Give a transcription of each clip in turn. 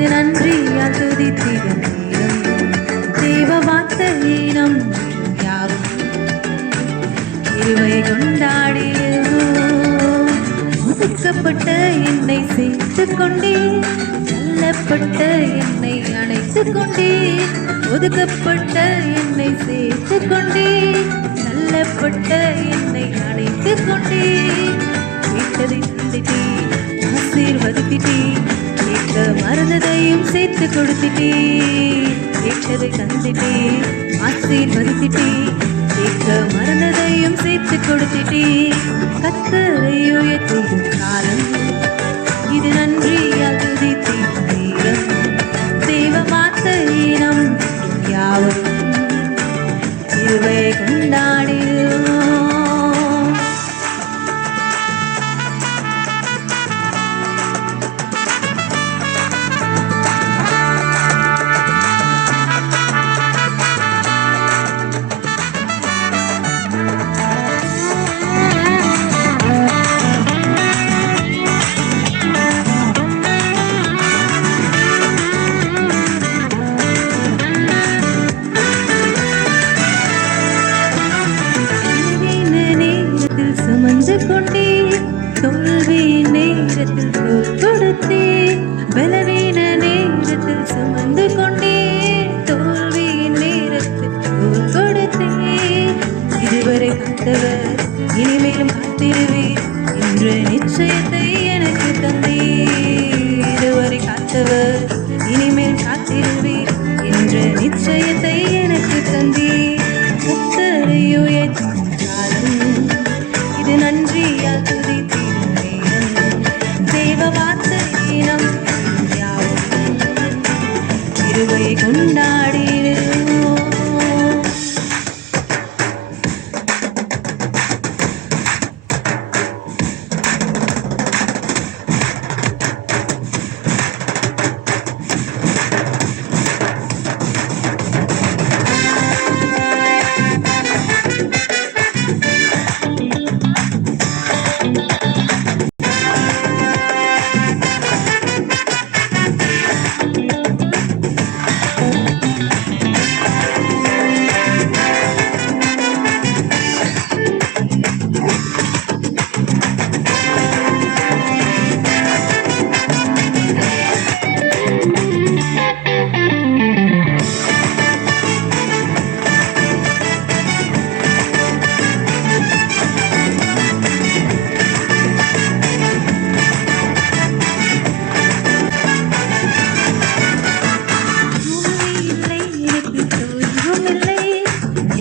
இது நன்றியால் துதித்திட நேரம். தேவ வார்த்தையை நம் யாவும் இருவை கொண்டாடிடுவோம். ஒதுக்கப்பட்ட என்னை சேர்த்துக் கொண்டே, தள்ளப்பட்ட என்னை அணைத்துக் கொண்டே, ஒதுக்கப்பட்ட என்னை சேர்த்துக் கொண்டே, தள்ளப்பட்ட என்னை அணைத்துக் கொண்டே, கேட்டதை தந்திட்டே, ஆசீர்வதித்திட்டே, கேட்க மறந்ததையும் சேர்த்து கொடுத்திட்டே, கேட்டதை தந்திட்டே, ஆசீர்வதித்திட்டே, கேட்க மறந்ததையும் சேர்த்து கொடுத்திட்டே, கர்த்தரை உயர்த்திடும் காலம் இது நன்றியால் துதித்திடும் நேரம். தேவ வார்த்தையை நம் யாவரும் இருவை கொண்டாடிடுவோம். சுமந்து கொண்டே, தோல்வி நேரத்தில் தோல் கொடுத்தே, பலவீன நேரத்தில் சுமந்து கொண்டே, தோல்வி நேரத்தில் தோல் கொடுத்தே, இதுவரை காத்தவர் இனிமேலும் காத்திடுவீர் என்ற நிச்சயத்தை எனக்கு தந்தே, இதுவரை காத்தவர் இனிமேல் காத்திடுவீர் என்ற நிச்சயத்தை எனக்கு தந்தே, கர்த்தரை உயர்த்தும் காலம் இது நன்றியால் துதித்திடும் நேரம். தேவ வார்த்தையை நம் யாவும் இருவை கொண்டாடிடுவோம்.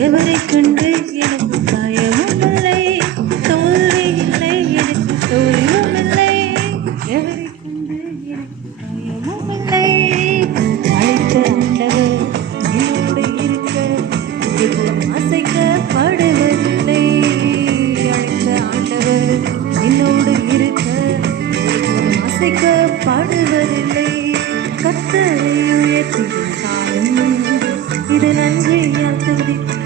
எவரை கண்டு எனக்கு பயமும் இல்லை, தோல்வி இல்லை எனக்கு தோல்வியும் இல்லை, எவரை கண்டு எனக்கு பயமும் இல்லை, அழைத்த ஆண்டவர் என்னோடு இருக்க இதுபோல் ஆசைக்கப்படுவதில்லை, அழைத்த ஆண்டவர் என்னோடு இருக்க இதுபோல் ஆசைக்கப்படுவதில்லை, கர்த்தரை உயர்த்திடும் காலம் இது நன்றியால் துதித்திடும்